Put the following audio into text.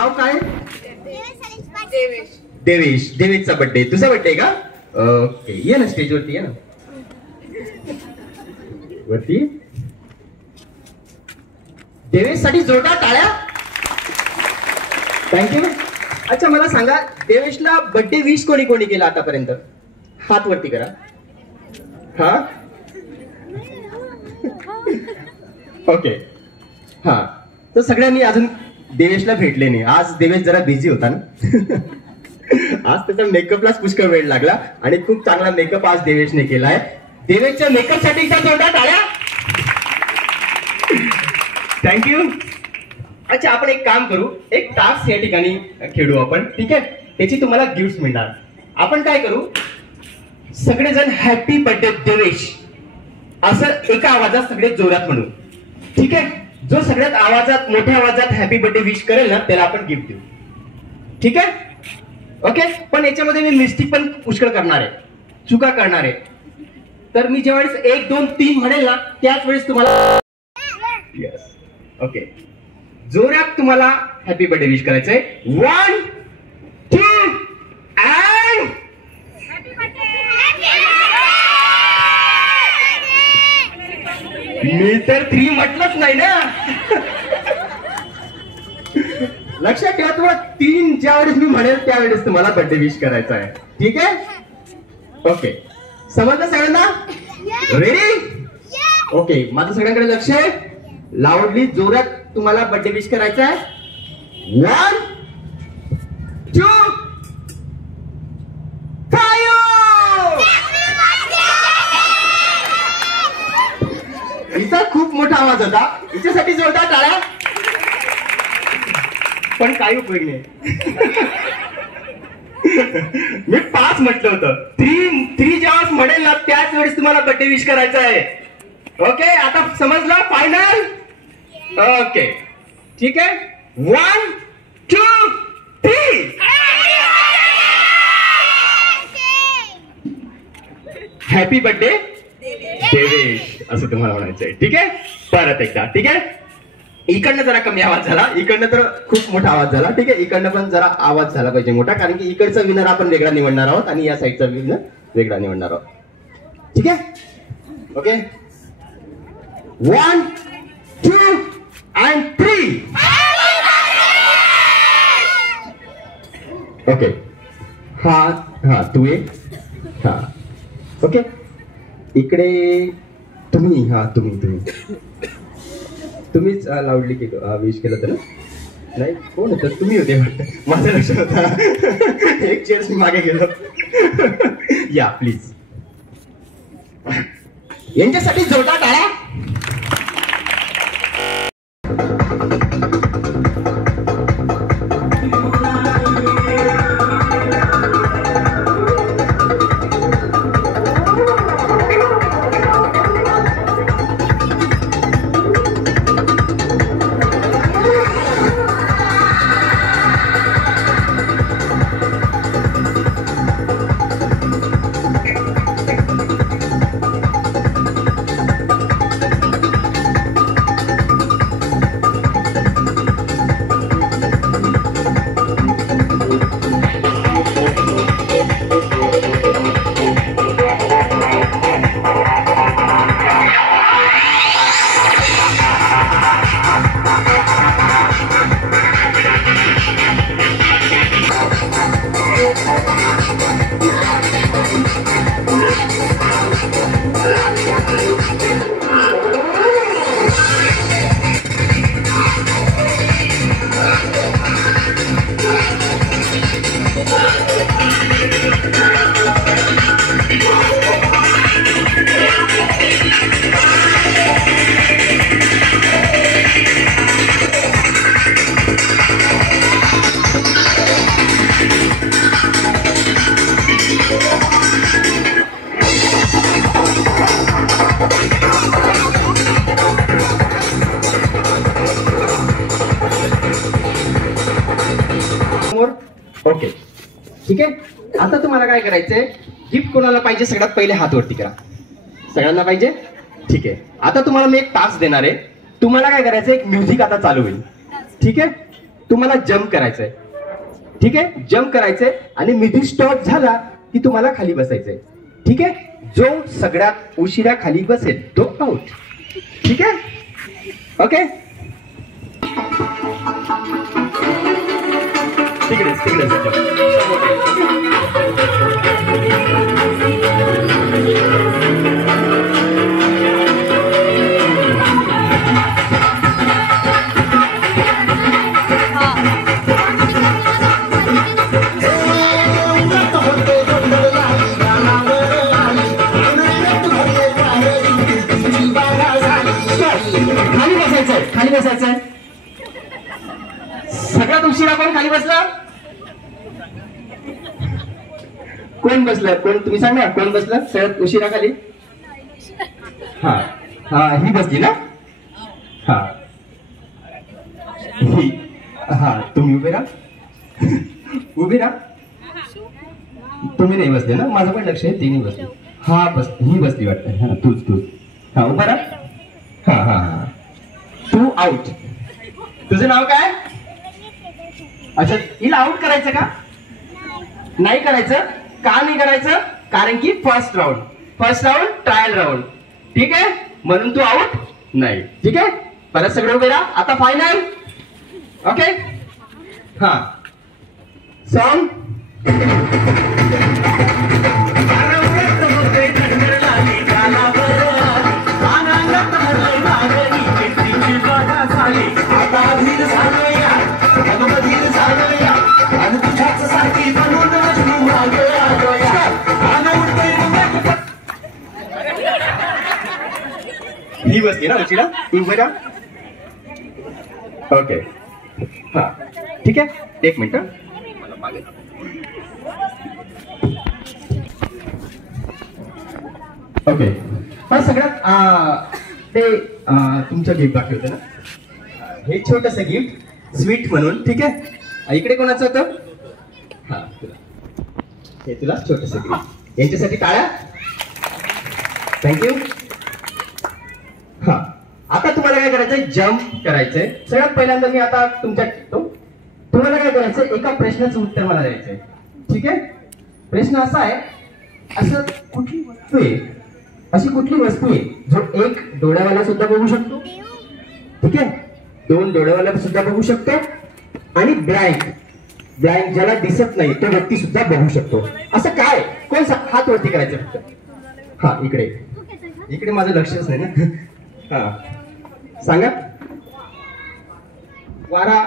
नाव काय? देवेश. देवेशचा बर्थडे. तुझा बर्थडे का? ओके, ये ना स्टेज वरती, ये ना वरती. देवेश साठी जोरदार टाळ्या. थँक्यू. अच्छा, मला सांगा, देवेशला बर्थडे विश कोणी कोणी केला आतापर्यंत? हात वरती करा. हा, ओके. हा, तर सगळ्यांनी अजून देवेशला भेटले नाही. आज देवेश जरा बिझी होता ना. आज त्याचा मेकअपलाच पुष्कळ वेळ लागला आणि खूप चांगला मेकअप आज देवेशने केलाय. देवेशच्या मेकअप साठी जोरदार टाळ्या. थँक्यू. अच्छा, आपण एक काम करू, एक टास्क या ठिकाणी खेळू आपण, ठीक आहे? त्याची तुम्हाला गिफ्ट मिळणार. आपण काय करू, सगळेजण हॅपी बर्थडे देवेश असं एका आवाजात सगळे जोरात म्हणू, ठीक आहे? जो सगळ्यात आवाजात, मोठ्या आवाजात हॅपी बर्थडे विश करेल ना, त्याला आपण गिफ्ट देऊ, ठीक आहे? ओके. पण याच्यामध्ये मी मिस्टेक पण पुष्कळ करणार आहे, चुका करणार आहे. तर मी ज्या वेळेस 1 2 3 म्हणेल ना, त्याच वेळेस तुम्हाला यस, ओके, जोरात तुम्हाला हॅपी बर्थडे विश करायचंय. 1 2 and मी तर 3 म्हटलंच नाही ना. लक्षात ठेवा, तुम्हाला 3 ज्या वेळेस मी म्हणेल त्यावेळेस तुम्हाला बर्थडे विश करायचा आहे, ठीक आहे? ओके, समजलं सगळ्यांना? रेडी? ओके, माझं सगळ्यांकडे लक्ष आहे. लाऊडली जोरात तुम्हाला बर्थडे विश करायचा आहे. 1 2 5. हिचा खूप मोठा आवाज होता, हिच्यासाठी जोरदार टाळ्या. पण काही उपयोग नाही. मी 5 म्हटलं होतं. 3 जेव्हा म्हणेल ना, त्याच वेळेस तुम्हाला बर्थडे विश करायचा आहे. ओके, आता समजलं? फायनल? ओके, ठीक आहे. 1 2 3. हॅपी बर्थडे देवेश असं तुम्हाला म्हणायचंय, ठीक आहे? परत एकदा, ठीक आहे? इकडनं जरा कमी आवाज झाला, इकडनं तर खूप मोठा आवाज झाला, ठीक आहे? इकडनं पण जरा आवाज झाला पाहिजे मोठा, कारण की इकडचा विनर आपण वेगळा निवडणार आहोत आणि या साईडचा विनर वेगळा निवडणार आहोत, ठीक आहे? Okay, 1 2 and 3. ओके, हा तू ये. हा, ओके, इकडे तुम्ही. हा, तुम्हीच लाऊडली विश केलं होतं ना? नाही, कोण होतं? तुम्ही होते वाटतं, माझं लक्षात होता. एक चेअर्स मी मागे गेलो. या प्लीज. यांच्यासाठी जोरदार टाळ्या. ओके, ठीक आहे. आता तुम्हाला काय करायचंय, गिफ्ट कोणाला पाहिजे सगळ्यात पहिले हात वरती करा. सगळ्यांना पाहिजे? ठीक आहे. आता तुम्हाला मी एक टास्क देणार आहे. तुम्हाला काय करायचं, एक म्युझिक आता चालू होईल, ठीक आहे? तुम्हाला जम्प करायचंय. ठीक आहे, जम्प करायचंय आणि मिडी स्टॉप झाला की तुम्हाला खाली बसायचंय. ठीक आहे, जो सगळ्यात उशिरा खाली बसेल तो आउट. ठीक आहे, ओके. तिकडेच खाली बसायचंय. सगळ्यात उशिरा कोण खाली बसला? कोण बसलं? कोण तुम्ही सांगा, कोण बसलं सगळ्यात उशिरा खाली? हा हा, ही बसली ना. हा ही. हा, तुम्ही उभे राहा. उभे राहा. तुम्ही नाही बसले ना, माझं पण लक्ष आहे. ती नाही बसली. हा बस, ही बसली वाटतं. हा, तूच. हा, उभा राहा. हा हा हा, तू आउट. तुझं नाव काय? अच्छा, हिला आउट करायचं का? नाही करायचं. का नाही करायचं? कारण की फर्स्ट राऊंड ट्रायल राऊंड. ठीक आहे, म्हणून तू आउट नाही. ठीक आहे, परत सगळं उभे राहा. आता फायनल. ओके. हा, सॉन्ग. ही बसली ना उशिरा, तू उभे राहा. ओके. हा, ठीक आहे, एक मिनिट. ओके. पण सगळ्यात ते तुमचं गिफ्ट बाकी होतं ना, हे छोटस गिफ्ट स्वीट म्हणून. ठीक आहे, इकडे कोणाचं होतं? हा, हे तुला छोटस गिफ्ट. यांच्यासाठी टाळ्या. थँक्यू. हा, आता तुम्हाला काय करायचंय? जम्प करायचंय. सगळ्यात पहिल्यांदा मी आता तुम्हाला काय करायचंय? एका प्रश्नाचं उत्तर मला द्यायचंय. ठीक आहे, प्रश्न असा आहे, असं कुठली वस्तू आहे, अशी कुठली वस्तू आहे जो एक डोळ्यावाला सुद्धा बघू शकतो? ठीक आहे, दोन डोळ्यावाला सुद्धा बघू शकतो आणि ब्लाइंड ज्याला दिसत नाही तो व्यक्ती सुद्धा बघू शकतो. असं काय? कोण हात वरती करायचं फक्त. हा, इकडे माझं लक्षच नाही ना. हा, सांगा. वारा